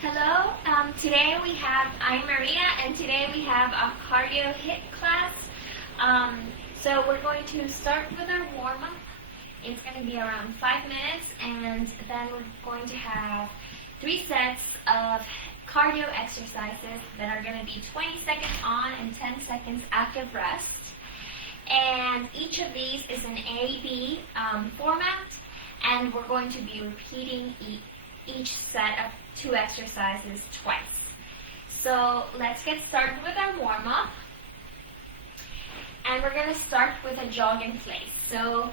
Hello, I'm Maria, and today we have a cardio HIIT class. So we're going to start with our warm-up. It's going to be around 5 minutes, and then we're going to have 3 sets of cardio exercises that are going to be 20 seconds on and 10 seconds active rest. And each of these is an A-B format, and we're going to be repeating each set of 2 exercises twice. So let's get started with our warm-up. And we're going to start with a jog in place. So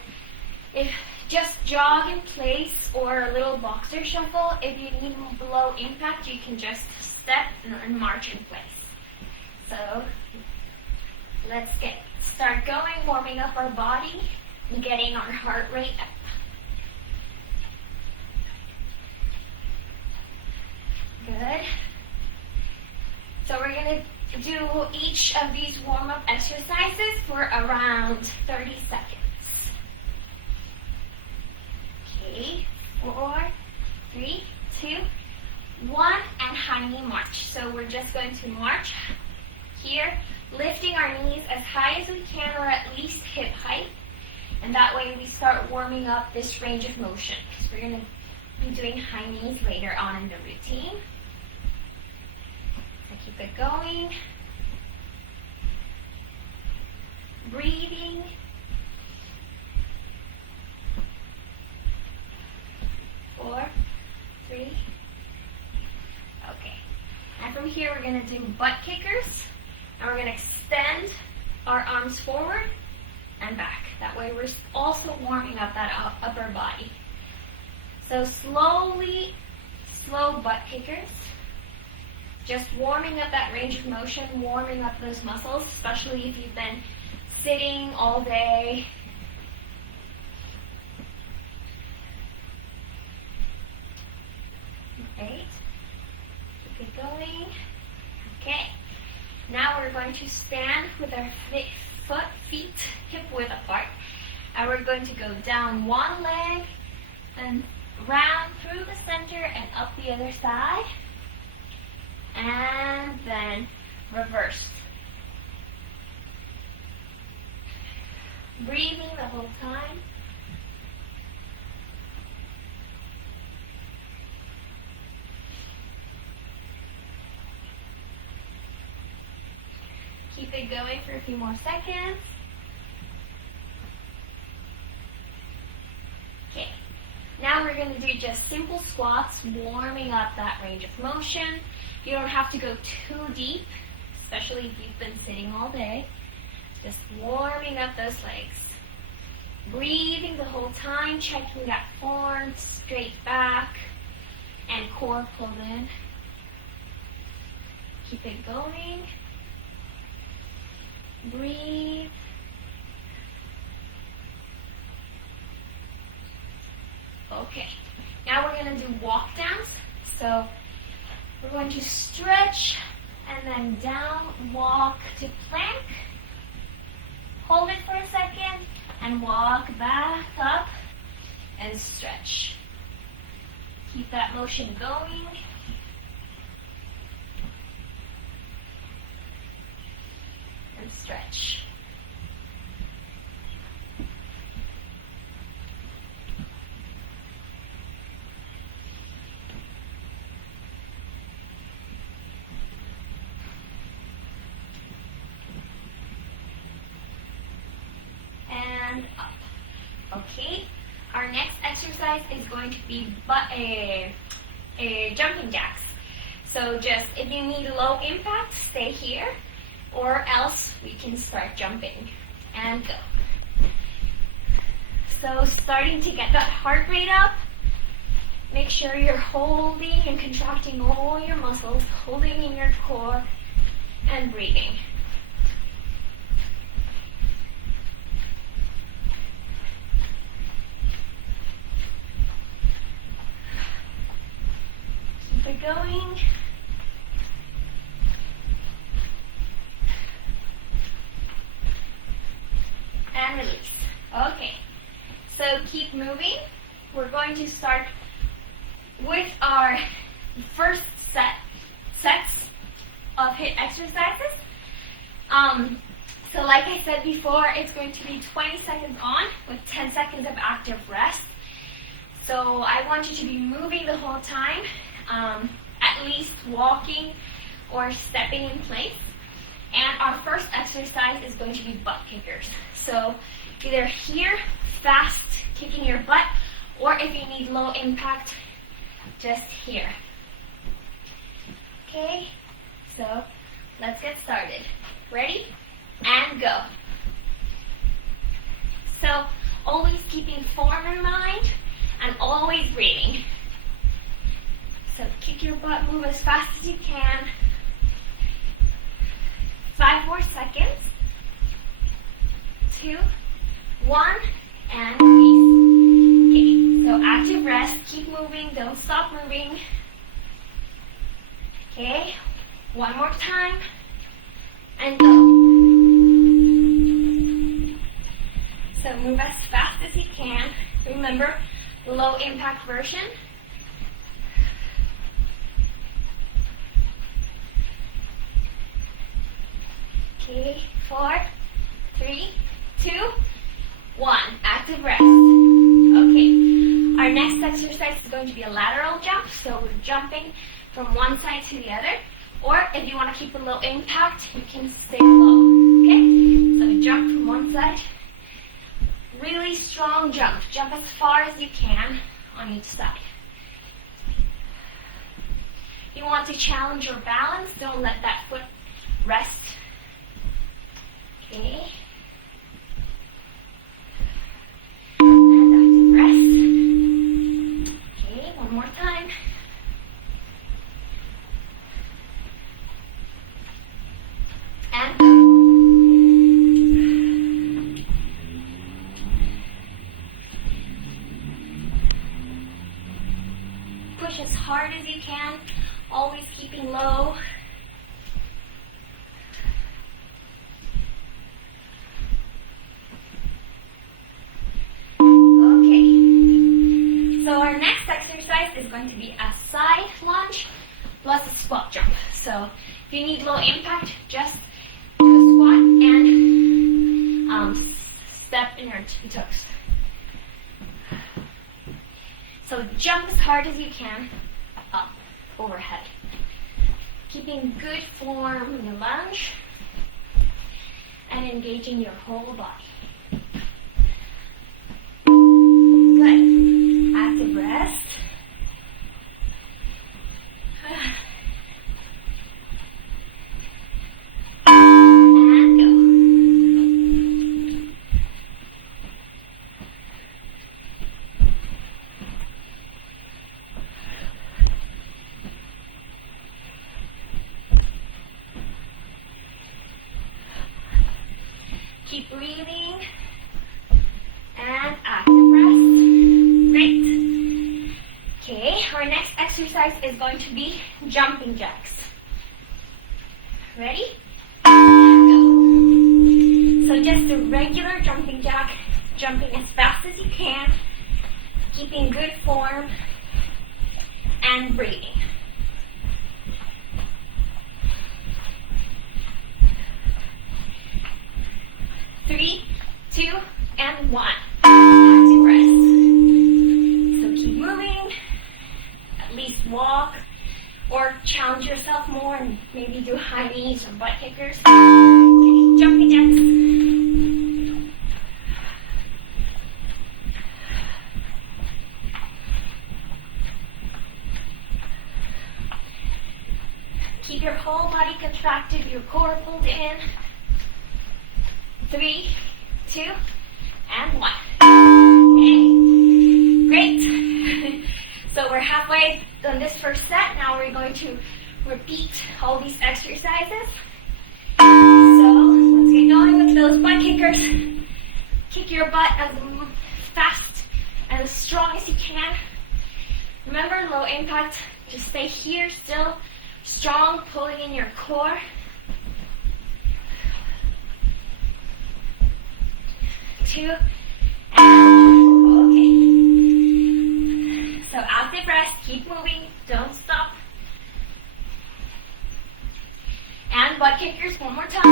if just jog in place or a little boxer shuffle. If you need low impact, you can just step and march in place. So let's start going, warming up our body, getting our heart rate up. Good. So we're going to do each of these warm-up exercises for around 30 seconds. Okay, 4, 3, 2, 1, and high knee march. So we're just going to march here, lifting our knees as high as we can, or at least hip height. And that way we start warming up this range of motion, because we're going to be doing high knees later on in the routine. So keep it going. Breathing. Four, 3. Okay. And from here we're going to do butt kickers. And we're going to extend our arms forward and back. That way we're also warming up that upper body. So slow butt kickers. Just warming up that range of motion, warming up those muscles, especially if you've been sitting all day. Great. Keep it going. Okay. Now we're going to stand with our feet hip width apart. And we're going to go down one leg, then round through the center and up the other side. And then reverse. Breathing the whole time. Keep it going for a few more seconds. Okay. Now we're going to do just simple squats, warming up that range of motion. You don't have to go too deep, especially if you've been sitting all day. Just warming up those legs. Breathing the whole time, checking that form, straight back, and core pulled in. Keep it going. Breathe. Okay, now we're going to do walk downs. So we're going to stretch and then down, walk to plank. Hold it for a second and walk back up and stretch. Keep that motion going. And stretch. And up. Okay, our next exercise is going to be jumping jacks. So just if you need low impact, stay here, or else we can start jumping and go. So starting to get that heart rate up, make sure you're holding and contracting all your muscles, holding in your core and breathing. Keep it going. And release. Okay, so keep moving. We're going to start with our first sets of HIIT exercises. So like I said before, it's going to be 20 seconds on with 10 seconds of active rest. So I want you to be moving the whole time, at least walking or stepping in place. And our first exercise is going to be butt kickers. So either here, fast kicking your butt, or if you need low impact, just here. Okay, so let's get started. Ready? And go. So always keeping form in mind and always breathing. So kick your butt, move as fast as you can. 5 more seconds. 2, 1, and release. Okay, so active rest, keep moving, don't stop moving. Okay, one more time, and go. So move as fast as you can. Remember, low impact version. Okay, 4, 3, 2, 1. Active rest. Okay, our next exercise is going to be a lateral jump. So we're jumping from one side to the other. Or if you want to keep a low impact, you can stay low. Okay, so jump from one side. Really strong jump. Jump as far as you can on each side. You want to challenge your balance. Don't let that foot rest. Okay. And active rest. Okay, one more time. And go. Push as hard as you can, always keeping low. So our next exercise is going to be a side lunge plus a squat jump. So if you need low impact, just do a squat and step in your toes. So jump as hard as you can, up, overhead. Keeping good form in the lunge and engaging your whole body. Active rest. And go. Keep breathing. And active rest. Great. Okay, our next exercise is going to be jumping jacks. Ready? Go. So just a regular jumping jack, jumping as fast as you can, keeping good form and breathing. Three, 2, and 1. Active rest. So keep moving. At least walk or challenge yourself more and maybe do high knees or butt kickers. Okay, jumping jacks. Keep your whole body contracted, your core pulled in. 3, 2, and 1. Okay, great. So we're halfway done this first set. Now we're going to repeat all these exercises. So let's get going with those butt kickers. Kick your butt as fast and as strong as you can. Remember, low impact. Just stay here, still strong, pulling in your core. 2, and okay. So active rest, keep moving, don't stop. And butt kickers one more time.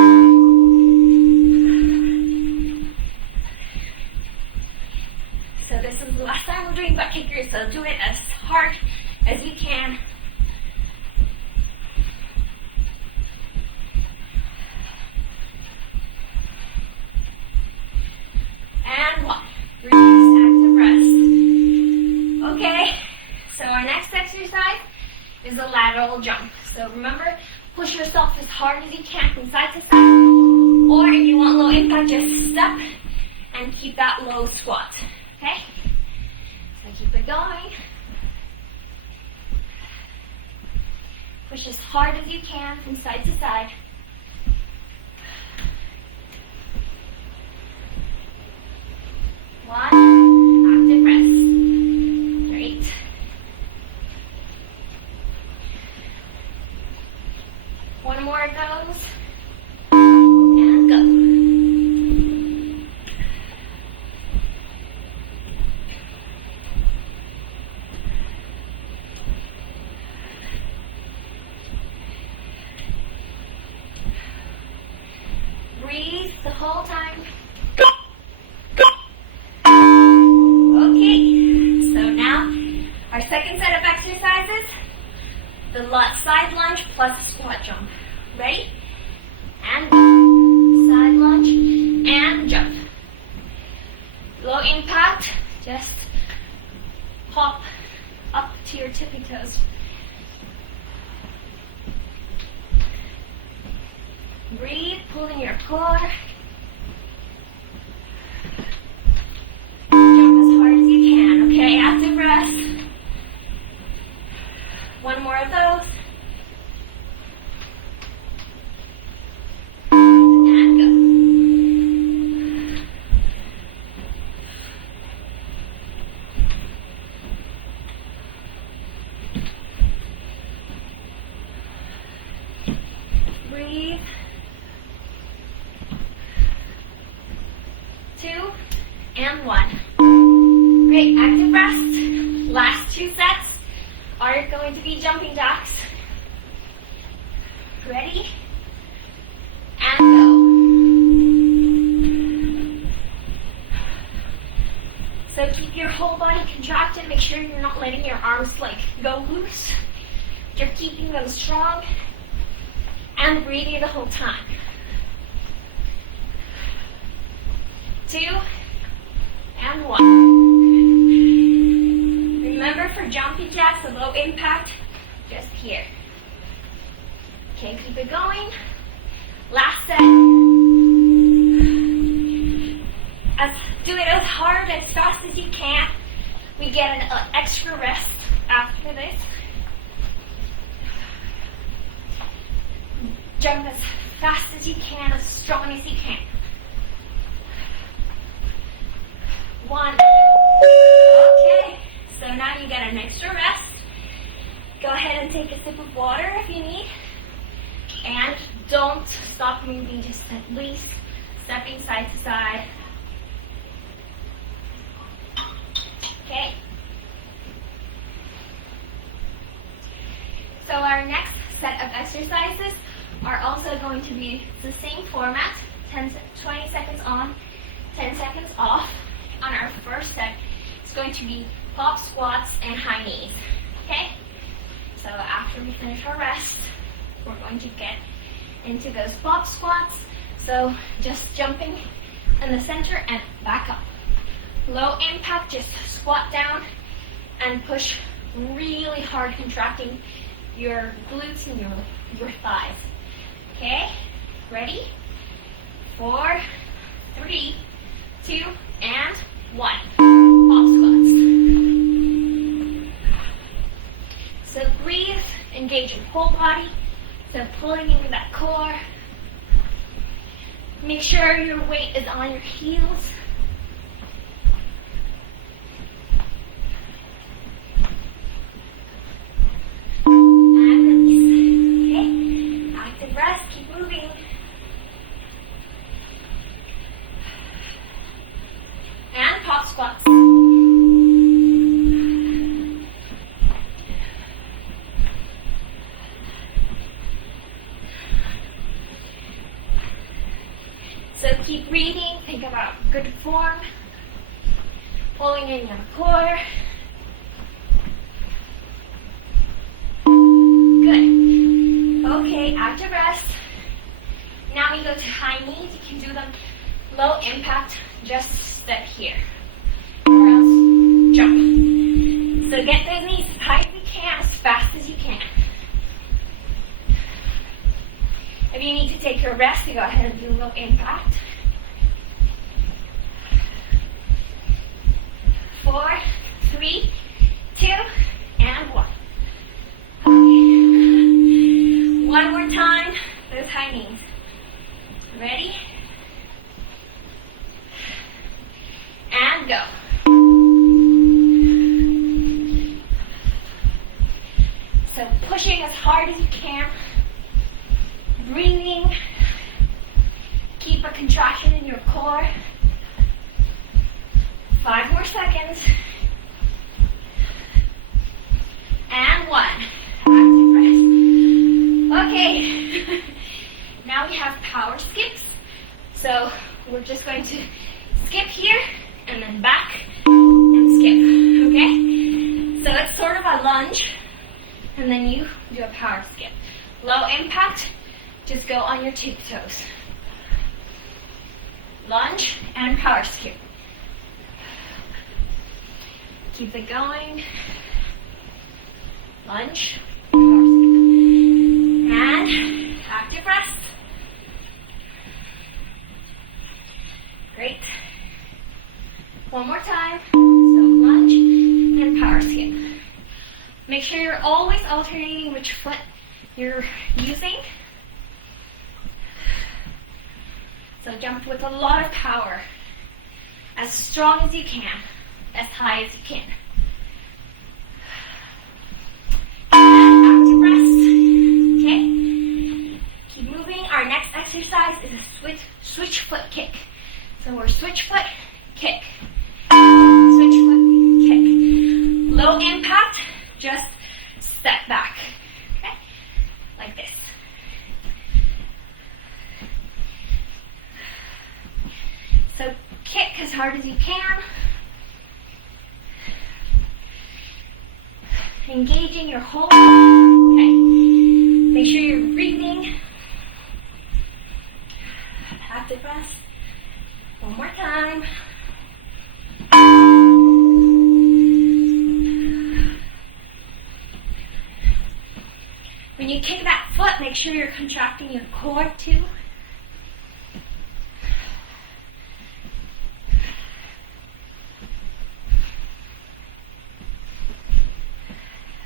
So this is the last time we're doing butt kickers, so do it as hard as you can. And 1. Release, active rest. Okay, so our next exercise is a lateral jump. So remember, push yourself as hard as you can from side to side. Or if you want low impact, just step and keep that low squat. Okay? So keep it going. Push as hard as you can from side to side. One, active rest. Great. One more of those. And go. Breathe the whole time. Okay, so now our second set of exercises, the side lunge plus squat jump. Ready? And side lunge and jump. Low impact, just hop up to your tippy toes. Breathe, pulling your core. Jump as hard as you can, okay? Active rest. One more of those. And go. Breathe. 2 and 1. Great, active rest. Last 2 sets are going to be jumping jacks. Ready? And go. So keep your whole body contracted. Make sure you're not letting your arms go loose. You're keeping them strong and breathing the whole time. 2 and 1. Remember, for jumping jacks, the low impact, just here. Okay, keep it going. Last set. Do it as hard, as fast as you can. We get an extra rest after this. Jump as fast as you can, as strong as you can. 1. Okay, so now you get an extra rest. Go ahead and take a sip of water if you need. And don't stop moving, just at least stepping side to side. Okay. So our next set of exercises are also going to be the same format, 20 seconds on, 10 seconds off. On our first set, it's going to be pop squats and high knees. Okay? So after we finish our rest, we're going to get into those pop squats. So just jumping in the center and back up. Low impact, just squat down and push really hard, contracting your glutes and your thighs. Okay? Ready? 4, 3, 2, and 1. Pop squats. So breathe, engage your whole body. So pulling into that core. Make sure your weight is on your heels. And release. Okay? Active rest, keep moving. And pop squats. So keep breathing, think about good form, pulling in your core. Good. Okay, after rest. Now we go to high knees. You can do them low impact, just step here. Or else jump. So get those knees as high as you can, as fast as you can. If you need to take your rest, you go ahead and do low impact. 4, 3, 2, and 1. Okay. One more time, those high knees. Ready? And go. So pushing as hard as you can. Breathing. Keep a contraction in your core. 5 more seconds. And 1. Active rest. Okay. Now we have power skips. So we're just going to skip here and then back and skip. Okay? So it's sort of a lunge and then you do a power skip. Low impact, just go on your tiptoes. Lunge and power skip. Keep it going. Lunge, power skip. And active rest. Great. One more time. So lunge and power skip. Make sure you're always alternating which foot you're using. So jump with a lot of power. As strong as you can. As high as you can. Active rest. Okay? Keep moving. Our next exercise is a switch foot kick. So we're switch foot, kick. Switch foot, kick. Low impact, just step back. Okay? Like this. So kick as hard as you can. Engaging your whole body. Okay? Make sure you're breathing. Active rest. One more time. When you kick that foot, make sure you're contracting your core too.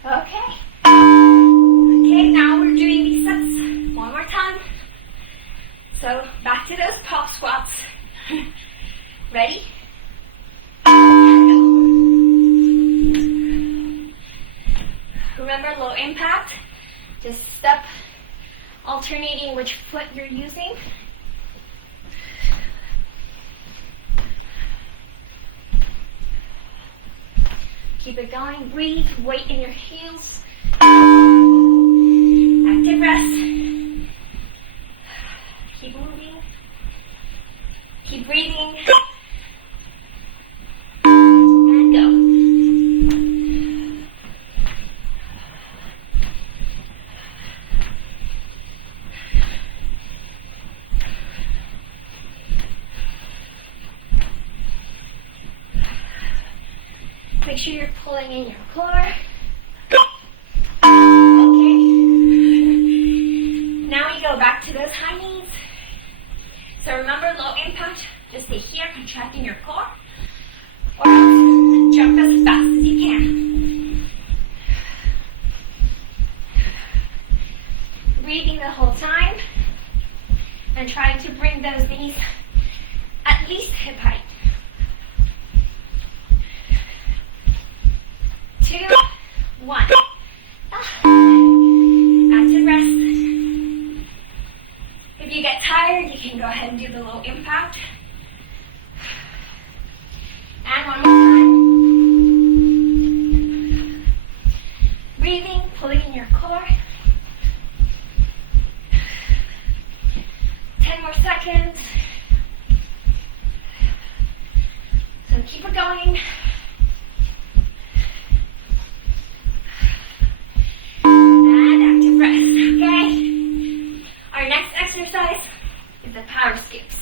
Okay. Okay, now we're doing these steps one more time. So back to those pop squats. Ready? Remember, low impact. Just step, alternating which foot you're using. Keep it going. Breathe. Weight in your heels. Active rest. Keep moving. Keep breathing. And go. Make sure you're pulling in your core. Okay. Now we go back to those high knees. So remember, low impact, just stay here, contracting your core. Or else jump as fast as you can. Breathing the whole time. And trying to bring those knees at least hip height. 2, 1. Active rest. If you get tired, you can go ahead and do the low impact. And one more time. Breathing, pulling in your core. 10 more seconds. exercise is the power skips.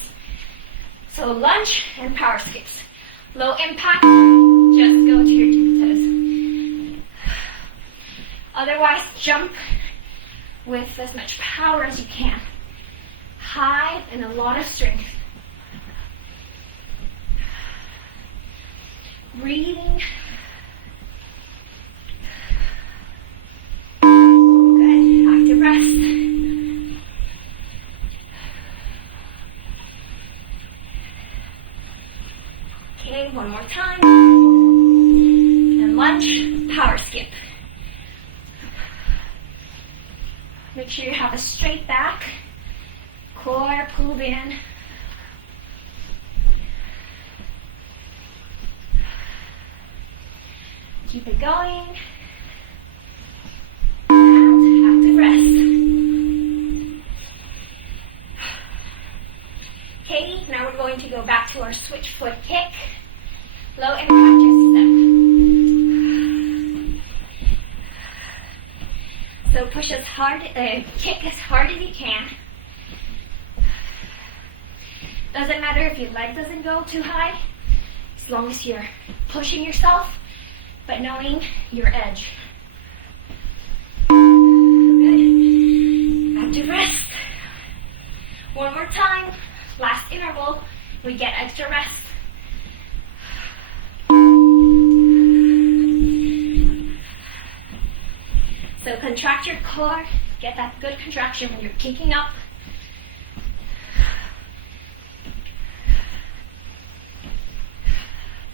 So lunge and power skips. Low impact, just go to your tippy toes. Otherwise, jump with as much power as you can. High and a lot of strength. Breathing. Good. Active rest. Okay, one more time. And lunge, power skip. Make sure you have a straight back. Core pulled in. Keep it going. And active rest. Okay, now we're going to go back to our switch foot kick. Low impact step. So push as hard, kick as hard as you can. Doesn't matter if your leg doesn't go too high, as long as you're pushing yourself, but knowing your edge. Good. Active rest. One more time. Last interval. We get extra rest. So contract your core. Get that good contraction when you're kicking up.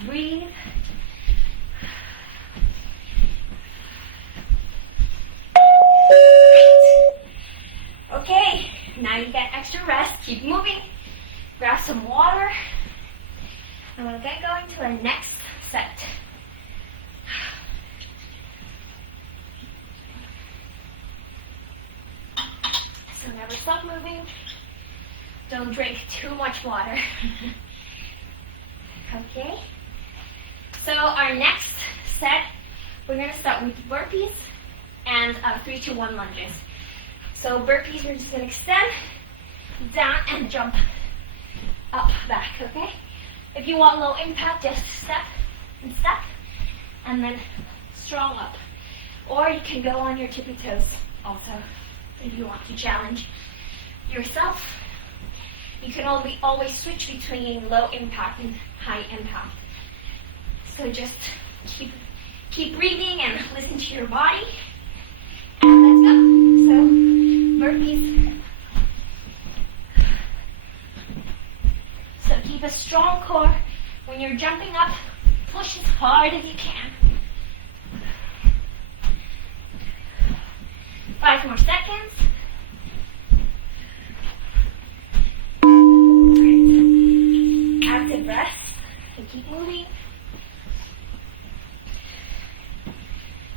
Breathe. Okay, now you get extra rest. Keep moving. Grab some water. And we'll get going to our next set. So never stop moving. Don't drink too much water. Okay. So our next set, we're going to start with burpees and 3-2-1 lunges. So burpees, we're just going to extend, down, and jump up, back, okay? If you want low impact, just step, and then strong up. Or you can go on your tippy toes also, if you want to challenge yourself. You can always switch between low impact and high impact. So just keep breathing and listen to your body. And let's go. So burpees. So keep a strong core. When you're jumping up, push as hard as you can. 5 more seconds. Active rest. So keep moving.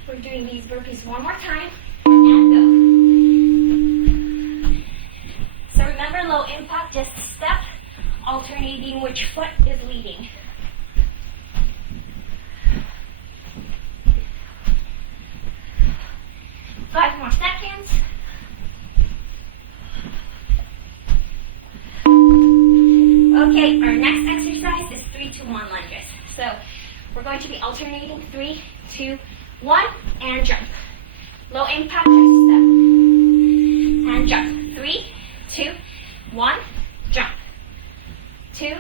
We're doing these burpees one more time. And go. So remember, low impact, just step, alternating which foot is leading. Five more seconds. Okay, our next exercise is 3-2-1 lunges. So we're going to be alternating 3, 2, 1, and jump. Low impact, just step. And jump. 3, 2, 1, jump. 2,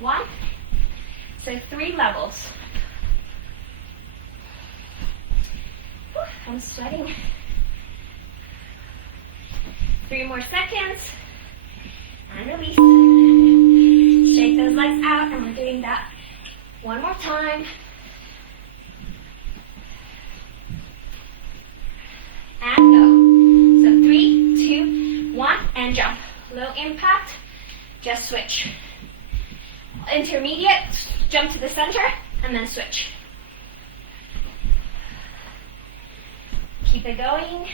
1. So 3 levels. Whew, I'm sweating. 3 more seconds. And release. Shake those legs out, and we're doing that one more time. And go. So 3, 2, 1, and jump. Low impact, just switch. Intermediate, jump to the center, and then switch. Keep it going.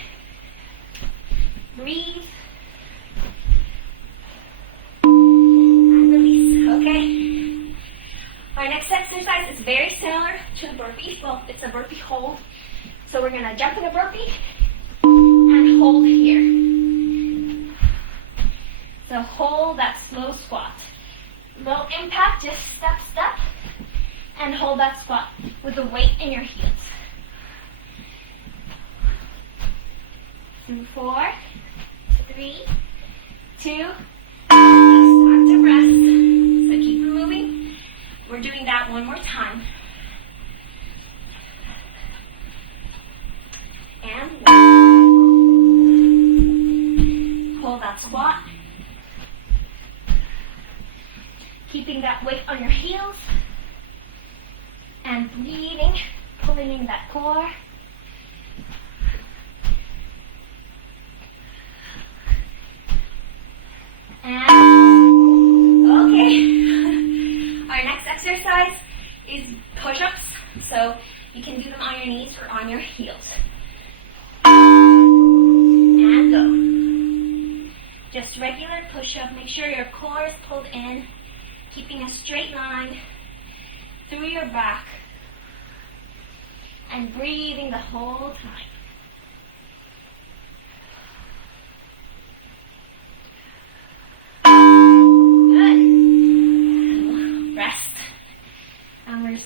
Breathe. And release. Okay. Our next exercise is very similar to the burpee. Well, it's a burpee hold. So we're going to jump in a burpee and hold here. So hold that slow squat. Low impact, just step, step, and hold that squat with the weight in your heels. 4, 3, 2, active rest. So keep moving. We're doing that one more time. And 1. Hold that squat. Keeping that weight on your heels. And breathing, pulling in that core. And, okay. Our next exercise is push-ups. So you can do them on your knees or on your heels. And go. Just regular push-up. Make sure your core is pulled in, keeping a straight line through your back. And breathing the whole time.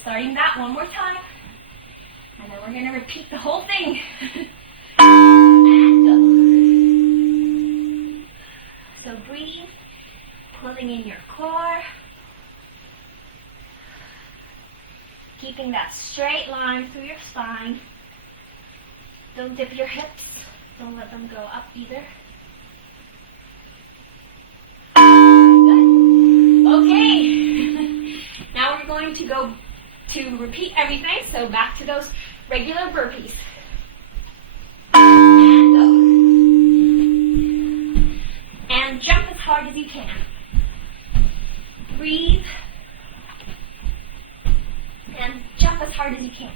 Starting that one more time, and then we're going to repeat the whole thing. And go. So breathe, pulling in your core, keeping that straight line through your spine. Don't dip your hips, don't let them go up either. Good. Okay. Now we're going to go to repeat everything, so back to those regular burpees. And go. And jump as hard as you can. Breathe. And jump as hard as you can.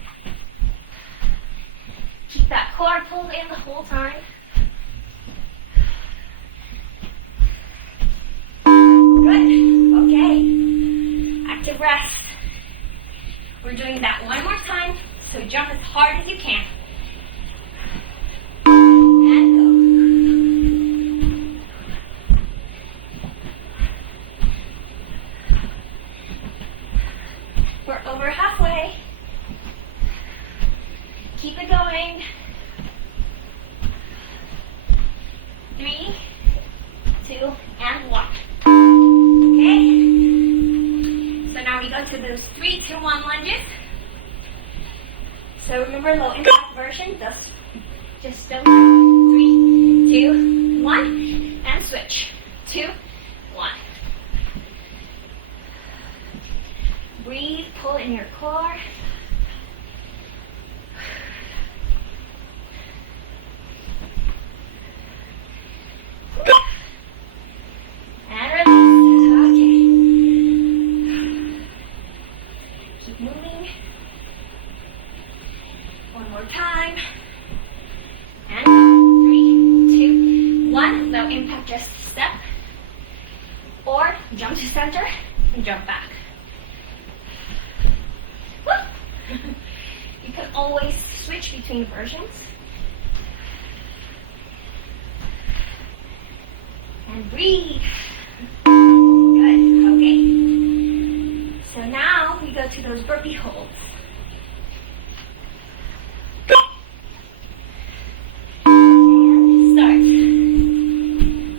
Keep that core pulled in the whole time. Good. Okay. Active rest. We're doing that one more time, so jump as hard as you can. And go. We're over halfway. Keep it going. 3, 2, and 1. Okay? So now we go to those 3, 2, 1 lunges. So remember, low impact version, just don't. 3, 2, 1, and switch. 2, 1. Breathe, pull in your core. And release. Okay. Keep moving. One more time. And 3, 2, 1. Low impact, just step. Or jump to center and jump back. You can always switch between versions. And breathe. Good. Okay. So now we go to those burpee holds. And start.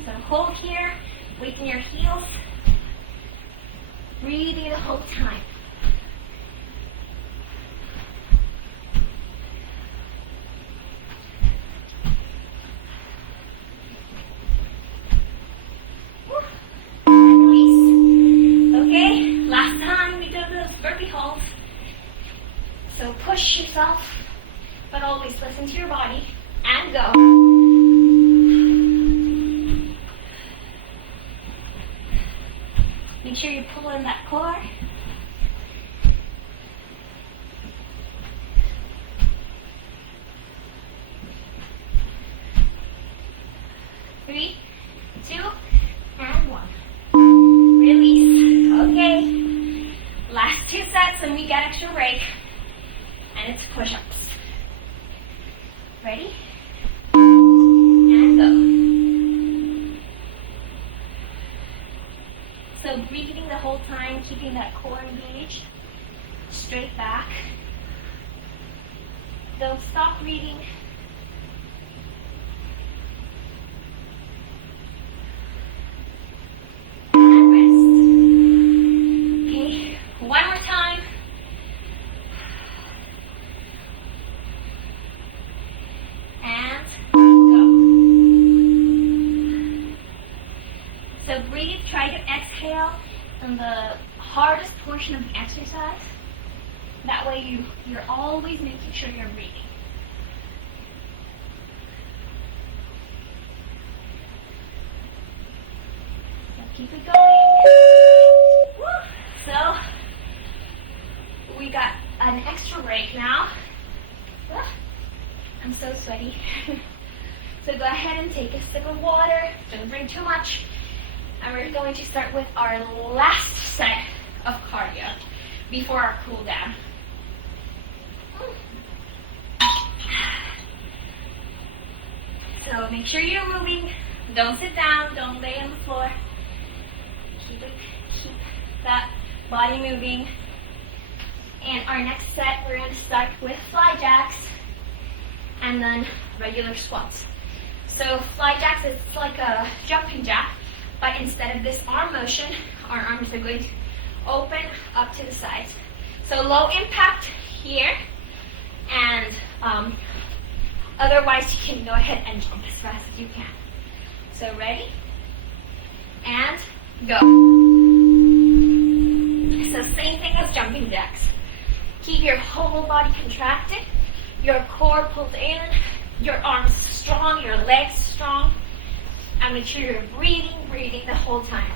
So hold here, weight in your heels. Breathing the whole time. So push yourself, but always listen to your body, and go. Make sure you pull in that core. Three, 2, and 1. Release. Okay. Last 2 sets, and we get extra break. And it's push-ups. Ready? And go. So breathing the whole time, keeping that core engaged, straight back. Don't stop breathing. And rest. Okay, one more time. And go. So breathe, try to exhale on the hardest portion of the exercise. That way you're always making sure you're breathing. So keep it going. Woo. So we got an extra break now. I'm so sweaty. So go ahead and take a sip of water. Don't drink too much. And we're going to start with our last set of cardio before our cool down. So make sure you're moving. Don't sit down. Don't lay on the floor. Keep that body moving. And our next set, we're going to start with fly jacks and then regular squats. So fly jacks is like a jumping jack, but instead of this arm motion, our arms are going to open up to the sides. So low impact here, and otherwise you can go ahead and jump as fast as you can. So ready? And go. So same thing as jumping jacks. Keep your whole body contracted, your core pulled in, your arms strong, your legs strong, and make sure you're breathing the whole time.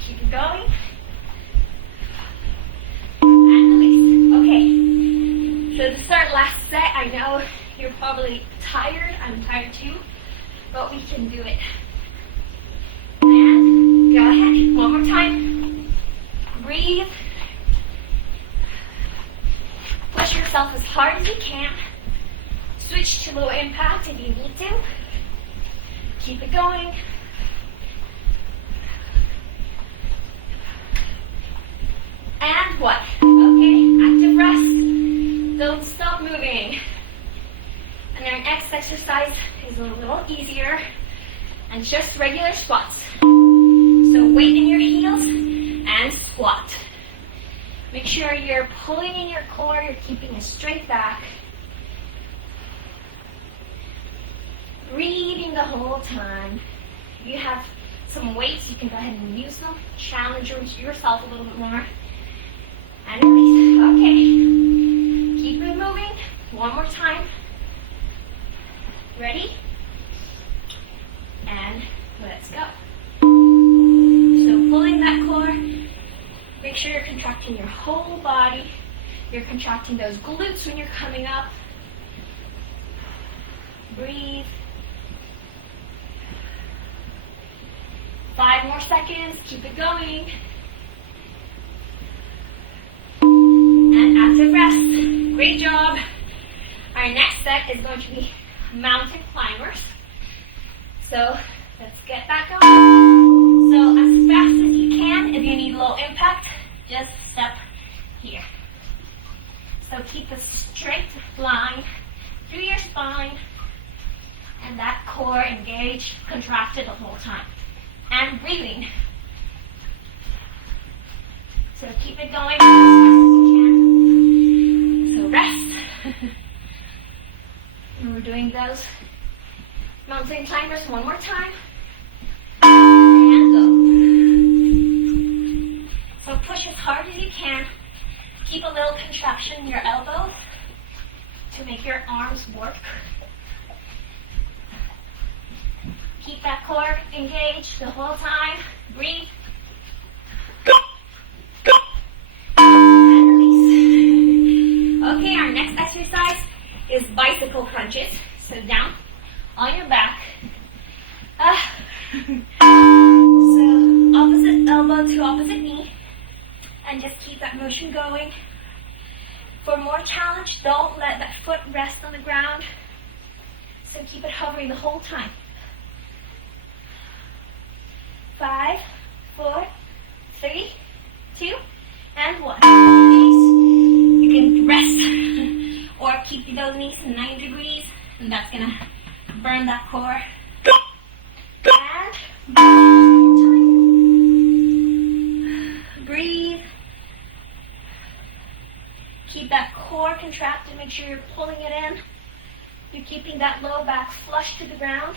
Keep it going. And release. Okay. So this is our last set. I know you're probably tired. I'm tired too. But we can do it. And go ahead. One more time. Breathe. Push yourself as hard as you can. Switch to low impact if you need to. Keep it going. And what? Okay, active rest. Don't stop moving. And our next exercise is a little easier and just regular squats. So weight in your heels and squat. Make sure you're pulling in your core, you're keeping a straight back. Breathing the whole time. If you have some weights, you can go ahead and use them. Challenge yourself a little bit more. And release. Okay. Keep it moving. One more time. Ready? And let's go. So pulling that core. Make sure you're contracting your whole body. You're contracting those glutes when you're coming up. Breathe. 5 more seconds. Keep it going. And active rest. Great job. Our next set is going to be mountain climbers. So let's get back on. So as fast as you can. If you need low impact, just step here. So keep a straight line through your spine and that core engaged, contracted the whole time. And breathing. So keep it going as fast as you can. So rest. And we're doing those mountain climbers one more time. And go. So push as hard as you can. Keep a little contraction in your elbows to make your arms work. Keep that core engaged the whole time. Breathe. And release. Okay, our next exercise is bicycle crunches. So down on your back. So opposite elbow to opposite knee. And just keep that motion going. For more challenge, don't let that foot rest on the ground. So keep it hovering the whole time. 5, 4, 3, 2, and 1. Release. You can rest or keep those knees 90 degrees, and that's gonna burn that core. And breathe. Keep that core contracted. Make sure you're pulling it in. You're keeping that low back flush to the ground.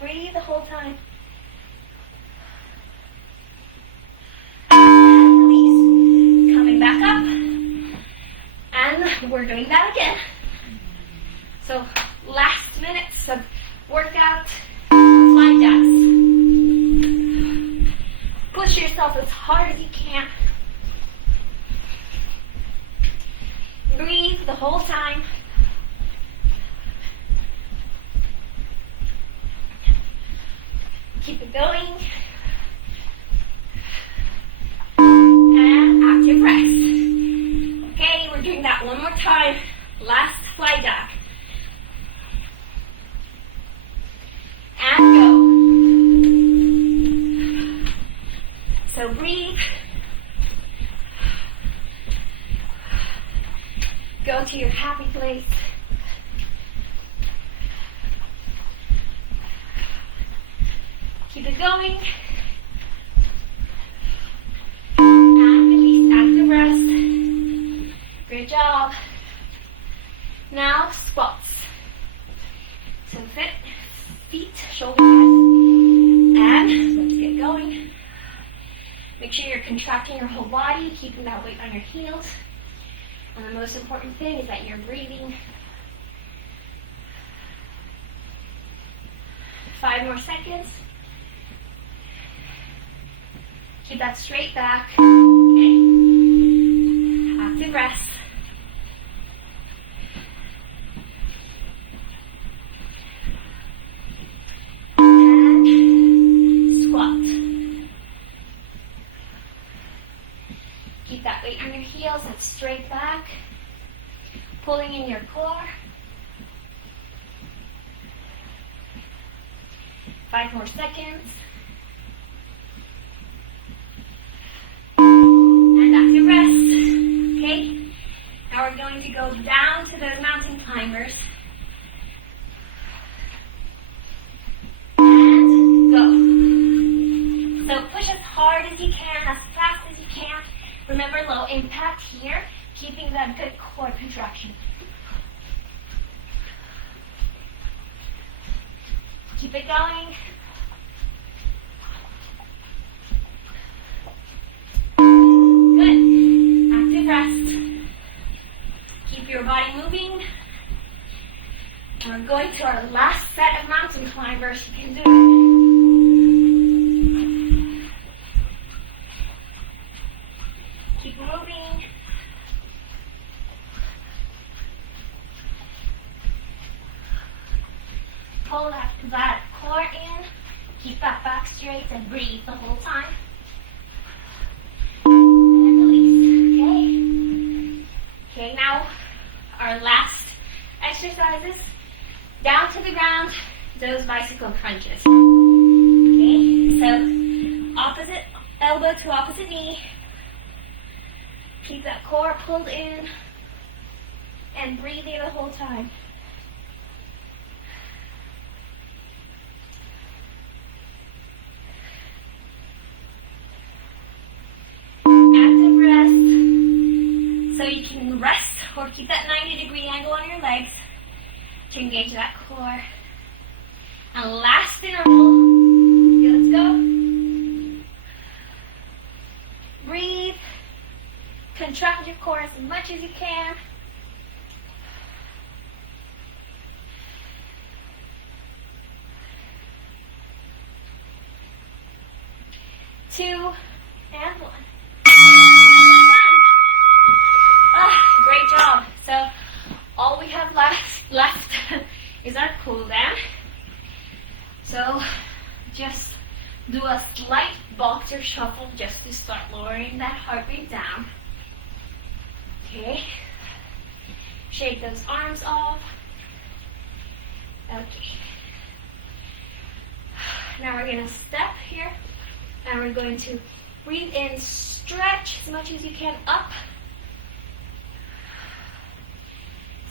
Breathe the whole time. And release. Coming back up. And we're doing that again. So last minutes of workout, slide jacks. Push yourself as hard as you can. Breathe the whole time. Keep it going. And active rest. Okay, we're doing that one more time. Last fly jack. And go. So breathe. Go to your happy place. Keep it going. And release. Active rest. Great job. Now squats. So feet, shoulders, and let's get going. Make sure you're contracting your whole body, keeping that weight on your heels. And the most important thing is that you're breathing. 5 more seconds. Keep that straight back. Okay. Active rest. And squat. Keep that weight on your heels and straight back. Pulling in your core. 5 more seconds. And active rest. Okay? Now we're going to go down to those mountain climbers. And go. So push as hard as you can, as fast as you can. Remember, low impact here, keeping that good core contraction. Keep it going. Good. Active rest. Keep your body moving. And we're going to our last set of mountain climbers. You can do it. Keep moving. Pull that core in. Keep that back straight and breathe the whole time. And release. Okay. Okay, now our last exercises. Down to the ground, those bicycle crunches. Okay, so opposite elbow to opposite knee. Keep that core pulled in and breathing the whole time. Active rest. So you can rest or keep that 90-degree angle on your legs to engage that core. And last interval. Okay, let's go. Breathe. Contract your core as much as you can. 2, and 1. Great job. So all we have left is our cool down. So just do a slight boxer shuffle just to start lowering that heart rate down. Okay. Shake those arms off. Okay. Now we're going to step here, and we're going to breathe in, stretch as much as you can up.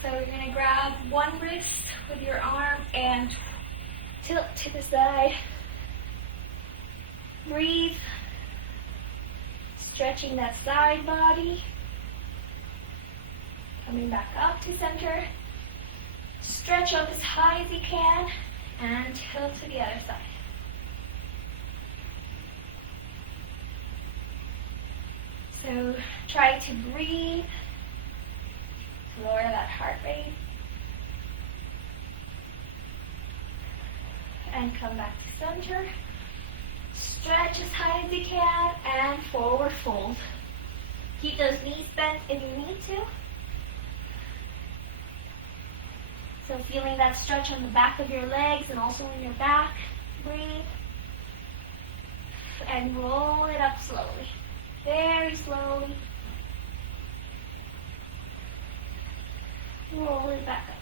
So you're going to grab one wrist with your arm and tilt to the side. Breathe, stretching that side body. Coming back up to center. Stretch up as high as you can and tilt to the other side. So try to breathe, lower that heart rate, and come back to center. Stretch as high as you can and forward fold. Keep those knees bent if you need to. So feeling that stretch on the back of your legs and also in your back. Breathe. And roll it up slowly. Very slowly. Roll it back up.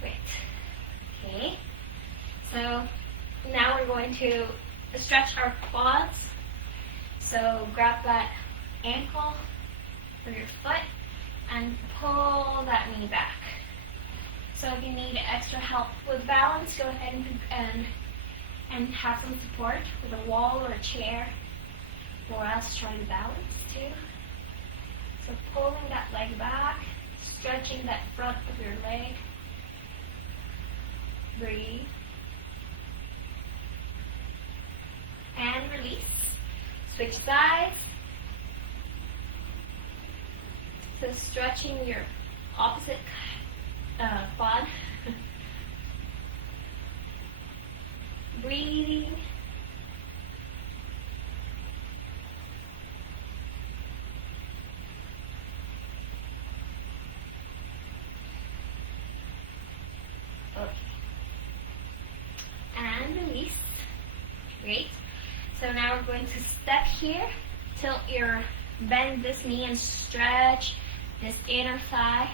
Great. Okay. So now we're going to stretch our quads. So grab that ankle or your foot and pull that knee back. So if you need extra help with balance, go ahead and have some support with a wall or a chair, or else try to balance too. So pulling that leg back, stretching that front of your leg. Breathe. And release. Switch sides. So stretching your opposite quad. Breathing. Okay. And release. Great. So now we're going to step here, bend this knee and stretch this inner thigh.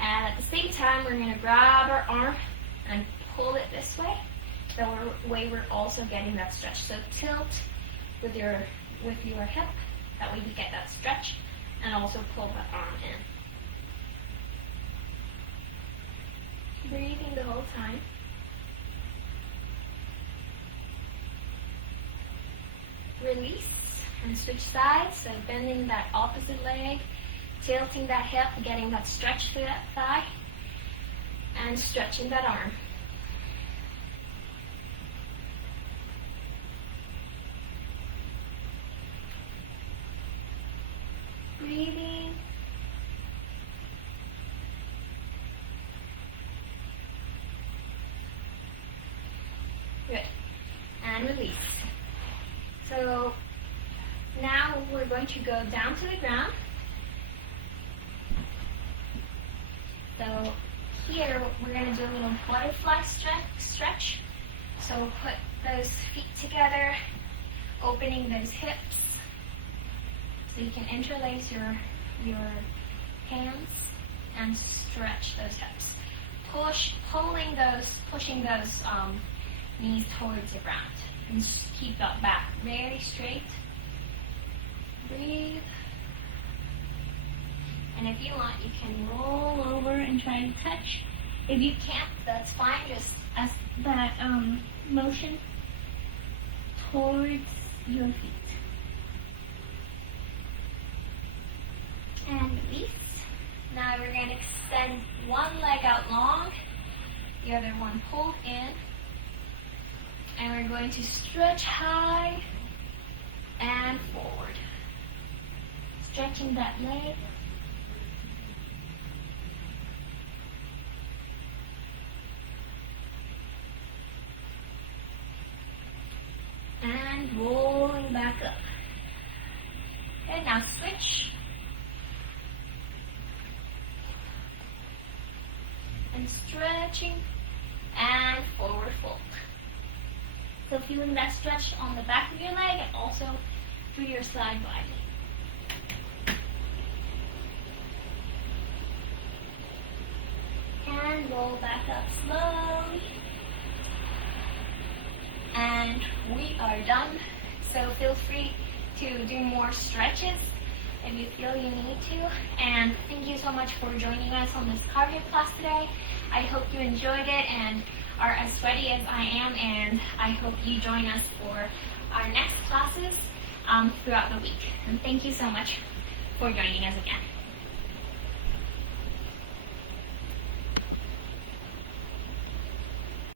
And at the same time, we're going to grab our arm and pull it this way. The way we're also getting that stretch. So tilt with your hip. That way you get that stretch. And also pull that arm in. Breathing the whole time. Release and switch sides. So bending that opposite leg. Tilting that hip, getting that stretch through that thigh, and stretching that arm. Breathing. Good. And release. So now we're going to go down to the ground. So here we're going to do a little butterfly stretch. So put those feet together, opening those hips. So you can interlace your hands and stretch those hips. Pushing those knees towards the ground. And keep that back very straight. Breathe. And if you want, you can roll over and try to touch. If you can't, that's fine. Just as that motion towards your feet. And release. Now we're going to extend one leg out long, the other one pulled in. And we're going to stretch high and forward. Stretching that leg. And rolling back up. Okay, now switch. And stretching and forward fold. So feeling that stretch on the back of your leg and also through your side body. And roll back up slowly. And we are done. So feel free to do more stretches if you feel you need to. And thank you so much for joining us on this cardio class today. I hope you enjoyed it and are as sweaty as I am, and I hope you join us for our next classes throughout the week. And thank you so much for joining us again.